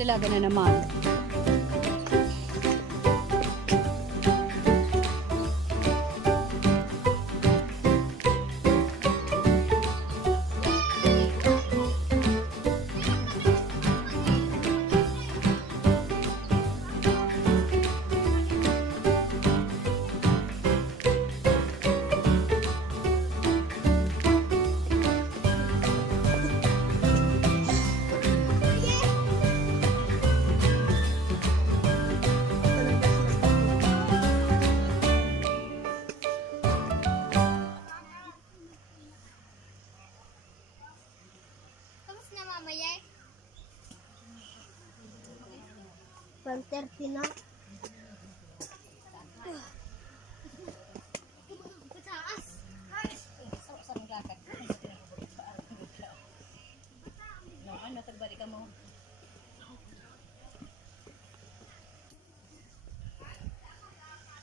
dalaga na naman. Tapos na mamaya. 1:30 na. Pataas. No, ano, tagbalik ka mo.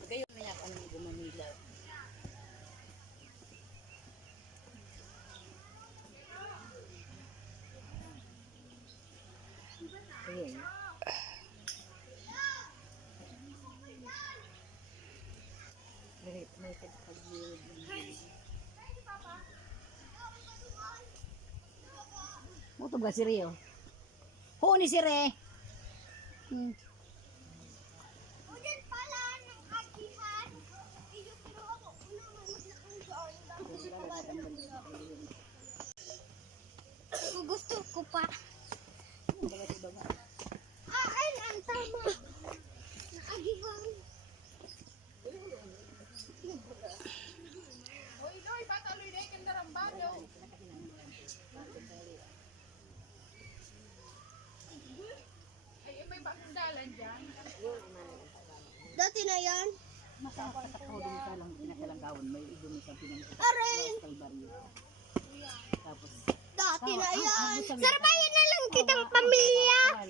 Gayon na yan, ano yung Manila. Ayun. May tagpag-iwag ng Mutog ba si Rio? Huni si Re. Ulan pala ng agihan. Iyok pero ako. Unang maglakang doon. Gusto ko pa. Ay, ang tama. Naagihan. Hoy, Loy, bata Loy, dahil kang narambado. Ay, may bagong dalan dyan. Dati na yan. Masakakatakao din ka lang, pinakalanggawin. May idumi sa pinang Aray. Kalbaryo. Tapos, Dati na yan. Sarbayan na lang kitang pamilya.